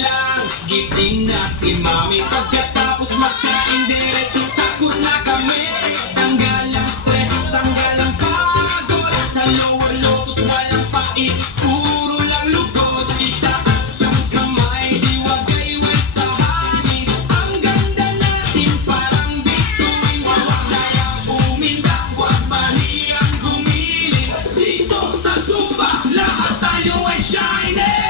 lang, gising na si mami. Pagkatapos magsaing, diretso sa kuna kami. Tanggal ang stress, tanggal ang pagod. Sa lower lotus walang pait, puro lang lugod. Itaas ang kamay, di wagayway sa hangin. Ang ganda natin parang bituin. Wag kayang umindak, wag mahiyang gumilin. Dito sa Zumba, lahat tayo ay shining.